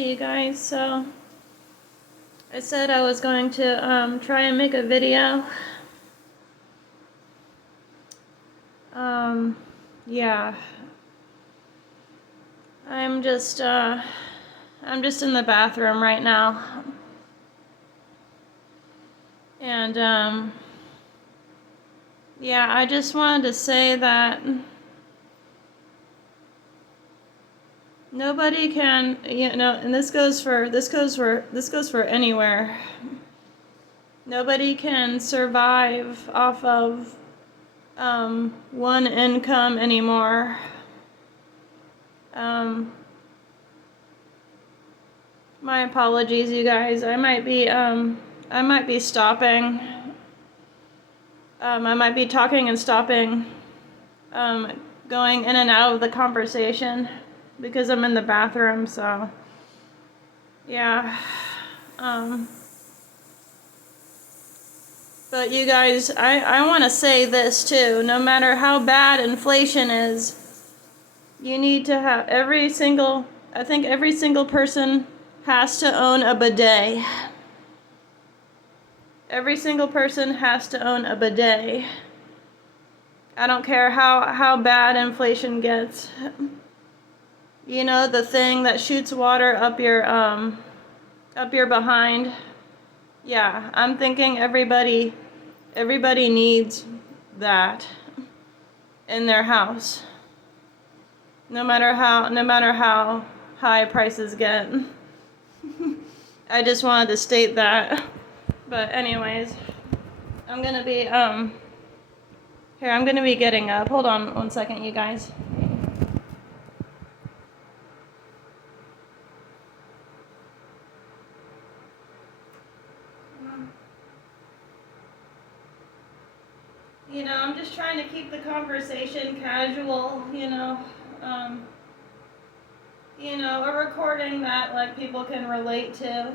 Hey you guys, so I said I was going to try and make a video. Yeah. I'm just in the bathroom right now. And yeah, I just wanted to say that nobody can, and this goes for anywhere. Nobody can survive off of one income anymore. My apologies, you guys. I might be stopping. I might be talking and stopping, going in and out of the conversation because I'm in the bathroom, so yeah. But you guys, I want to say this too. No matter how bad inflation is, you need to have I think every single person has to own a bidet. Every single person has to own a bidet. I don't care how bad inflation gets. You know, the thing that shoots water up your behind. Yeah, I'm thinking everybody needs that in their house. No matter how high prices get. I just wanted to state that. But anyways, I'm gonna be getting up. Hold on 1 second, you guys. You know, I'm just trying to keep the conversation casual, a recording that like people can relate to.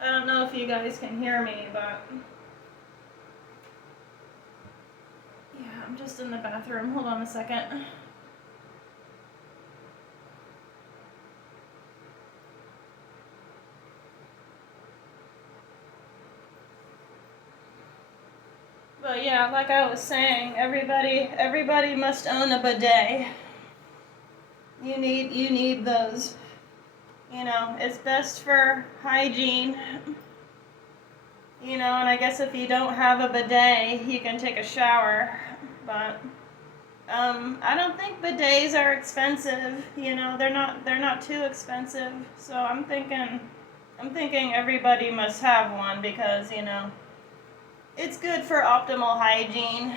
I don't know if you guys can hear me, but yeah, I'm just in the bathroom. Hold on a second. But yeah, like I was saying, everybody must own a bidet. You need those. You know, it's best for hygiene. You know, and I guess if you don't have a bidet, you can take a shower. But I don't think bidets are expensive. You know, they're not too expensive. So I'm thinking everybody must have one because, it's good for optimal hygiene,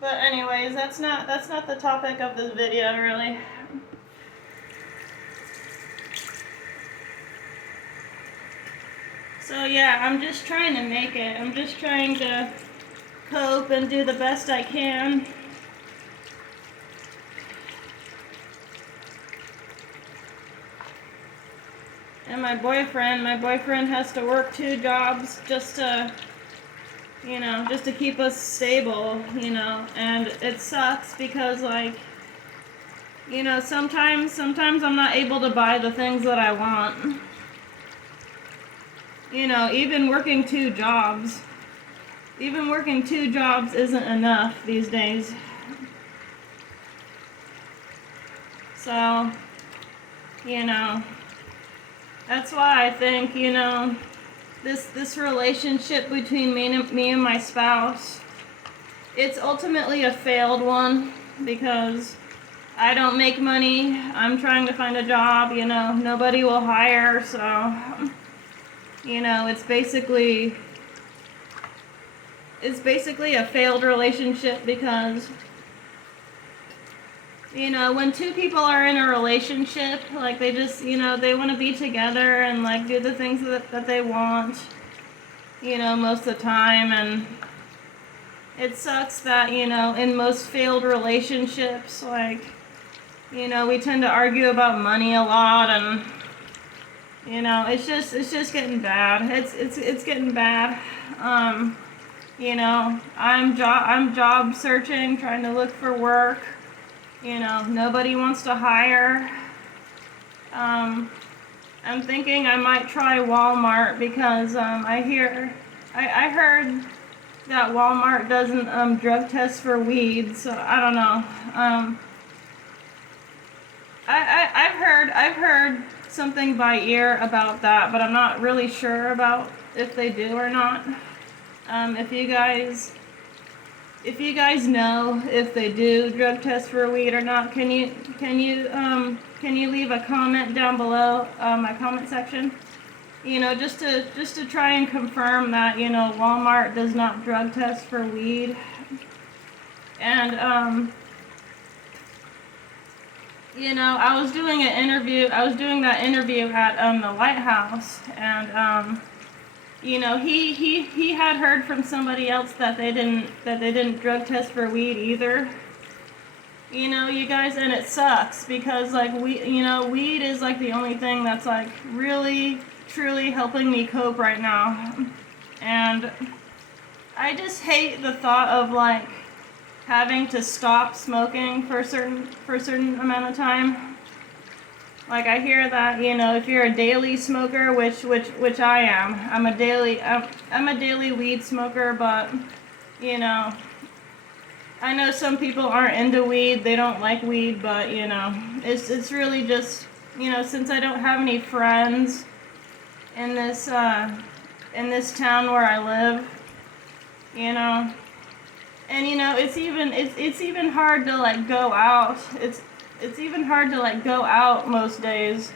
But anyways, that's not the topic of this video, really. So yeah, I'm just trying to make it. I'm just trying to cope and do the best I can. And my boyfriend has to work 2 jobs just to keep us stable, and it sucks because sometimes I'm not able to buy the things that I want. Even working 2 jobs isn't enough these days. So, that's why I think, this relationship between me and my spouse, it's ultimately a failed one because I don't make money. I'm trying to find a job, nobody will hire, so it's basically a failed relationship because when 2 people are in a relationship, like they just, they want to be together and like do the things that they want, most of the time. And it sucks that, in most failed relationships, like, we tend to argue about money a lot, and, it's just getting bad. It's getting bad. You know, I'm job searching, trying to look for work. You know, nobody wants to hire. I'm thinking I might try Walmart because I heard that Walmart doesn't drug test for weed, so I don't know. I've heard something by ear about that, but I'm not really sure about if they do or not. If you guys know if they do drug test for weed or not, can you leave a comment down below my comment section? You know, just to try and confirm that, you know, Walmart does not drug test for weed. And you know, I was doing that interview at the White House, and you know, he had heard from somebody else that they didn't drug test for weed either. You know, you guys, and it sucks because like weed is like the only thing that's like really truly helping me cope right now. And I just hate the thought of like having to stop smoking for a certain amount of time. Like I hear that, you know, if you're a daily smoker, which I am. I'm a daily weed smoker, but you know, I know some people aren't into weed, they don't like weed, but you know, it's really just, you know, since I don't have any friends in this town where I live, you know, and you know, it's even hard to like go out. It's even hard to like go out most days.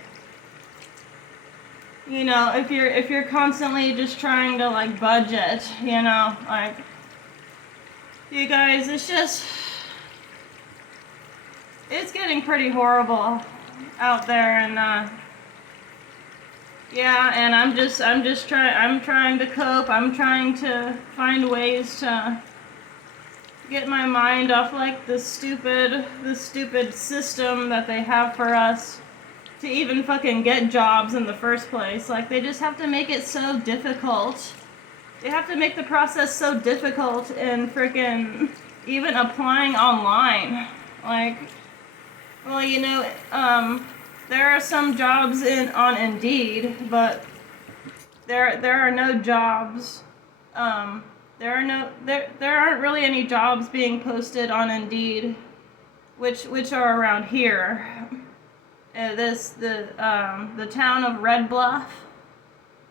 You know, if you're constantly just trying to like budget, you know, like you guys, it's getting pretty horrible out there, and yeah, and I'm trying to cope. I'm trying to find ways to get my mind off like the stupid system that they have for us to even fucking get jobs in the first place. Like they just have to make it so difficult. They have to make the process so difficult in freaking even applying online. Like, well, you know, there are some jobs on Indeed, but there are no jobs. There aren't really any jobs being posted on Indeed, which are around here. The town of Red Bluff.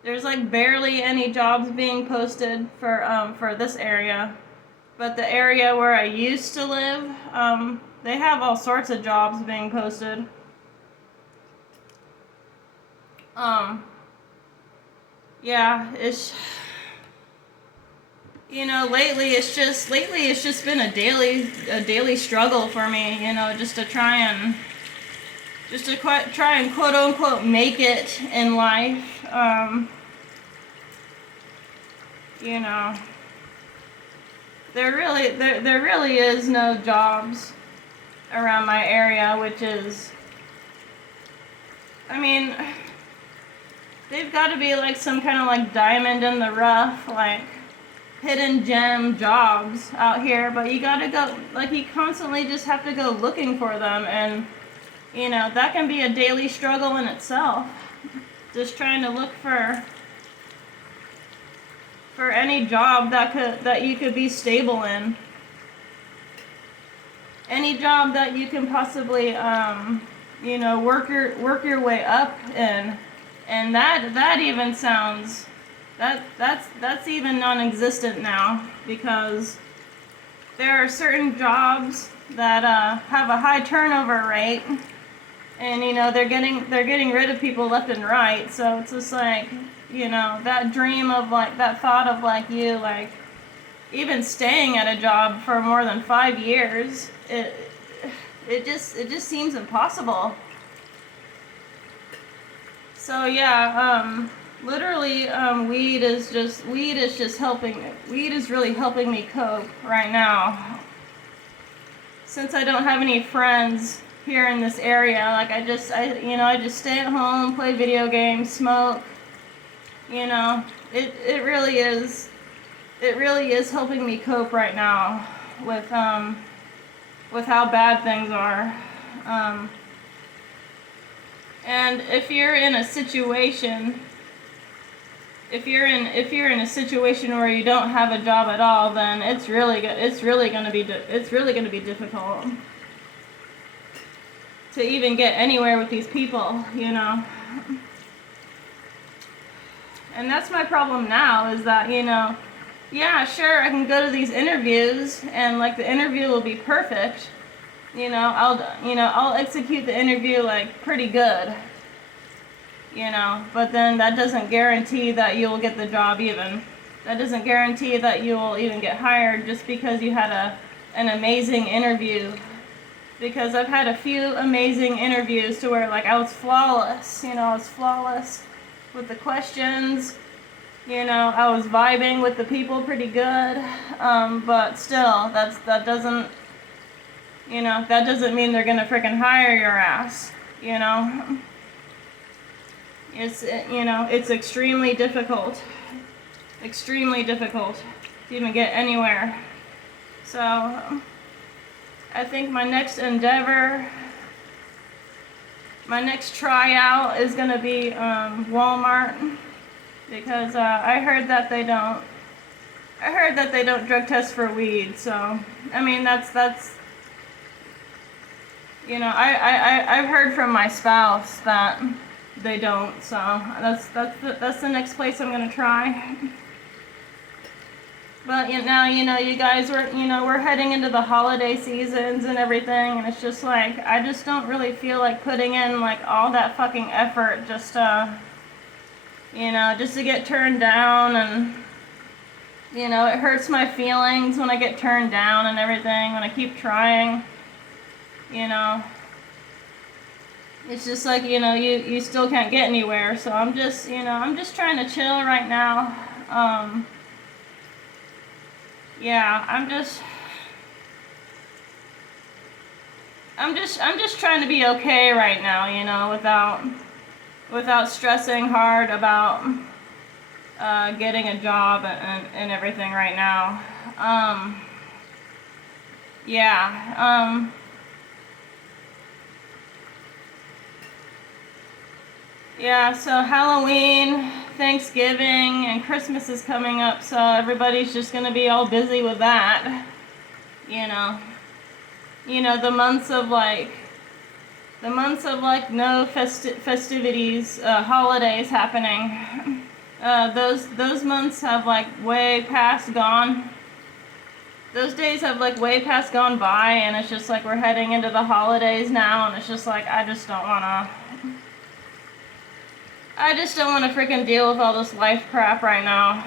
There's like barely any jobs being posted for this area, but the area where I used to live, they have all sorts of jobs being posted. Yeah, it's, you know, lately it's just been a daily struggle for me, you know, just to try and quote unquote make it in life. You know, there really is no jobs around my area, which is, I mean, they've got to be like some kind of like diamond in the rough, like hidden gem jobs out here, but you gotta go, like you constantly just have to go looking for them, and you know, that can be a daily struggle in itself. Just trying to look for any job that you could be stable in. Any job that you can possibly you know, work your way up in. And that even sounds that's even non-existent now, because there are certain jobs that have a high turnover rate, and you know, they're getting rid of people left and right. So it's just like, you know, that dream of like, that thought of like you like even staying at a job for more than 5 years, it just seems impossible. So yeah, literally, weed is really helping me cope right now. Since I don't have any friends here in this area, like I just stay at home, play video games, smoke. You know, it really is it really is helping me cope right now with how bad things are. And if you're in a situation, if you're in a situation where you don't have a job at all, then it's really going to be difficult to even get anywhere with these people, you know. And that's my problem now, is that, you know, yeah, sure, I can go to these interviews and like the interview will be perfect. You know, I'll execute the interview like pretty good. You know, but then that doesn't guarantee that you'll get the job even. That doesn't guarantee that you will even get hired just because you had an amazing interview. Because I've had a few amazing interviews to where like I was flawless, you know, I was flawless with the questions, you know, I was vibing with the people pretty good, but still, that doesn't, you know, that doesn't mean they're gonna freaking hire your ass, you know. You know, it's extremely difficult to even get anywhere. So, I think my next endeavor, my next tryout is gonna be Walmart, because I heard that they don't drug test for weed. So, I mean, that's you know, I've heard from my spouse that they don't, so that's the next place I'm gonna try. But now, you know, you guys, we're heading into the holiday seasons and everything, and it's just like, I just don't really feel like putting in like all that fucking effort just you know, just to get turned down. And you know, it hurts my feelings when I get turned down and everything, when I keep trying, you know. It's just like, you know, you still can't get anywhere. So I'm just, you know, I'm just trying to chill right now. Yeah, I'm just trying to be okay right now, you know, without stressing hard about getting a job and everything right now. Yeah. Yeah, so Halloween, Thanksgiving, and Christmas is coming up, so everybody's just gonna be all busy with that, you know. You know, the months of like no festivities, holidays happening. Those months have like way past gone. Those days have like way past gone by, and it's just like we're heading into the holidays now, and it's just like I just don't wanna freaking deal with all this life crap right now.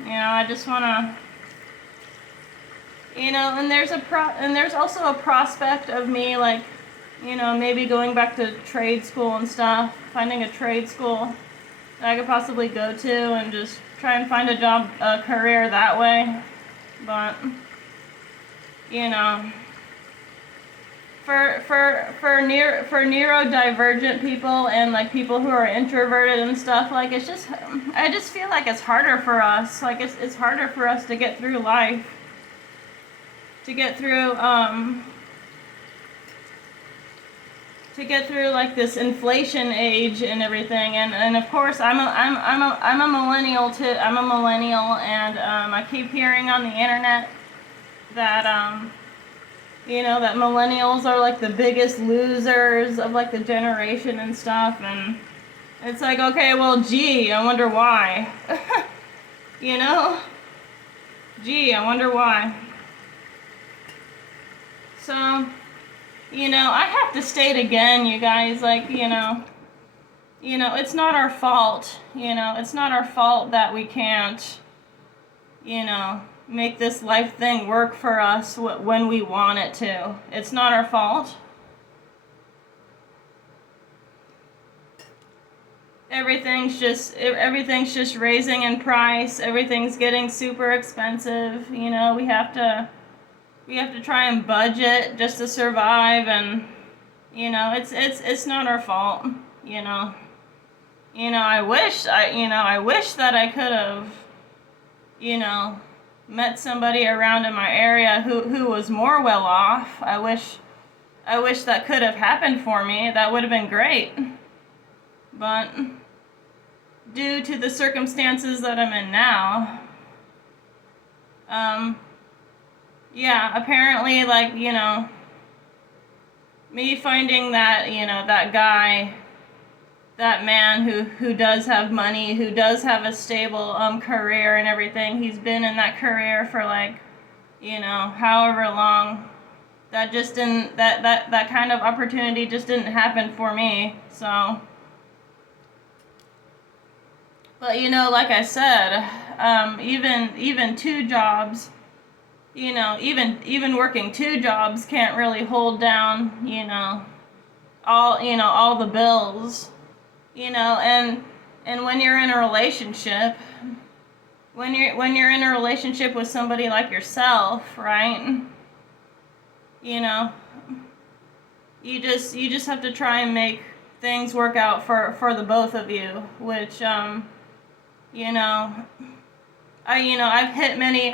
You know, I just wanna, you know, and there's also a prospect of me, like, you know, maybe going back to trade school and stuff, finding a trade school that I could possibly go to and just try and find a career that way. But, you know, for neurodivergent people and like people who are introverted and stuff, like I just feel like it's harder for us. Like it's harder for us to get through life. To get through like this inflation age and everything, and of course I'm a millennial too. I'm a millennial, and I keep hearing on the internet that you know, that millennials are like the biggest losers of like the generation and stuff, and it's like, okay, well, gee, I wonder why. You know? Gee, I wonder why. So, you know, I have to state again, you guys, like, you know, it's not our fault, you know, it's not our fault that we can't, you know, make this life thing work for us when we want it to. It's not our fault. Everything's just raising in price. Everything's getting super expensive. You know, we have to try and budget just to survive, and you know, it's not our fault, you know. I wish that I could have, you know, met somebody around in my area who was more well off. I wish that could have happened for me. That would have been great. But due to the circumstances that I'm in now, yeah, apparently, like, me finding that, that guy, that man who does have money, who does have a stable career and everything, he's been in that career for like, however long, that just didn't, that kind of opportunity just didn't happen for me. So, but like I said, even two jobs, even working two jobs can't really hold down, all the bills, and when you're in a relationship, when you're in a relationship with somebody like yourself, right? You just have to try and make things work out for the both of you, which I've hit many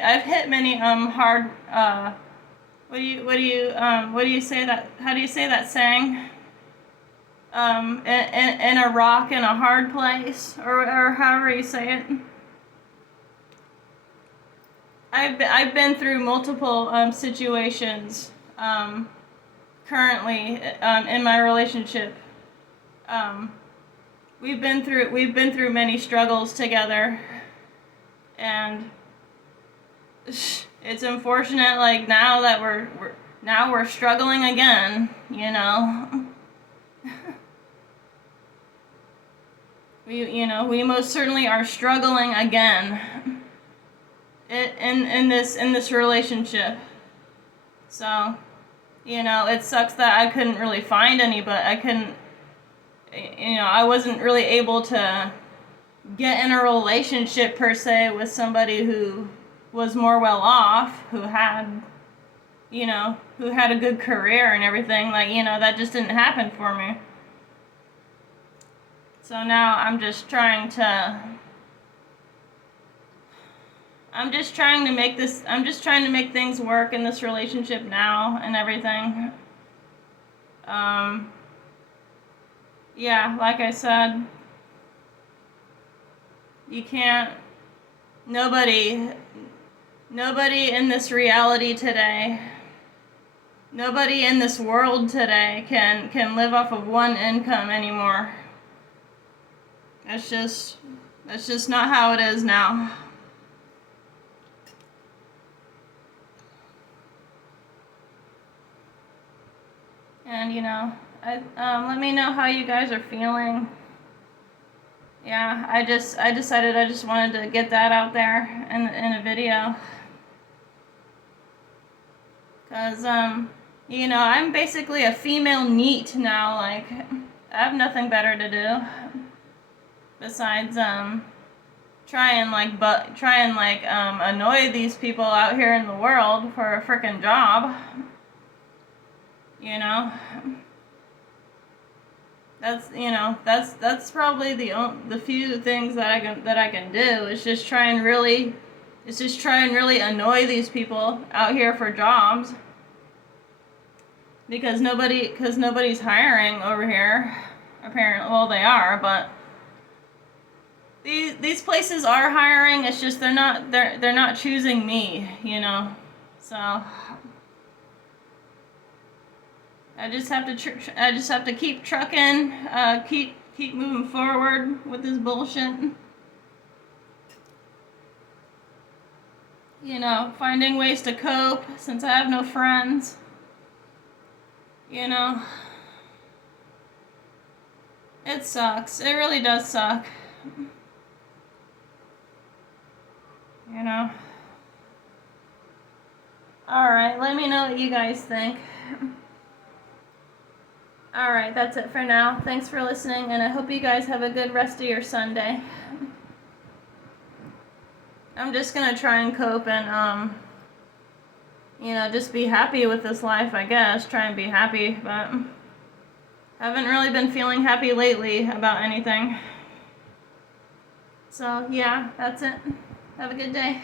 hard what do you say that, how do you say that saying, in a rock in a hard place, or however you say it. I've been through multiple situations currently in my relationship. We've been through many struggles together, and it's unfortunate, like, now that we're struggling again, we most certainly are struggling again in this relationship. So, it sucks that I couldn't really find anybody. I wasn't really able to get in a relationship per se with somebody who was more well off, who had a good career and everything. Like, that just didn't happen for me. So now I'm just trying to make things work in this relationship now and everything. Yeah, like I said, you can't, nobody in this reality today, nobody in this world today can live off of one income anymore. That's just not how it is now. And let me know how you guys are feeling. Yeah, I decided I just wanted to get that out there in a video. Cause I'm basically a female NEET now. Like, I have nothing better to do besides try and annoy these people out here in the world for a frickin' job. That's probably the few things that I can do is just try and really annoy these people out here for jobs, because nobody's hiring over here. Apparently, well, they are, but these places are hiring. It's just they're not choosing me, So I just have to keep trucking, keep moving forward with this bullshit. Finding ways to cope since I have no friends. It sucks. It really does suck. Alright, let me know what you guys think. Alright, that's it for now. Thanks for listening, and I hope you guys have a good rest of your Sunday. I'm just gonna try and cope and, just be happy with this life, I guess. Try and be happy, but haven't really been feeling happy lately about anything. So, yeah, that's it. Have a good day.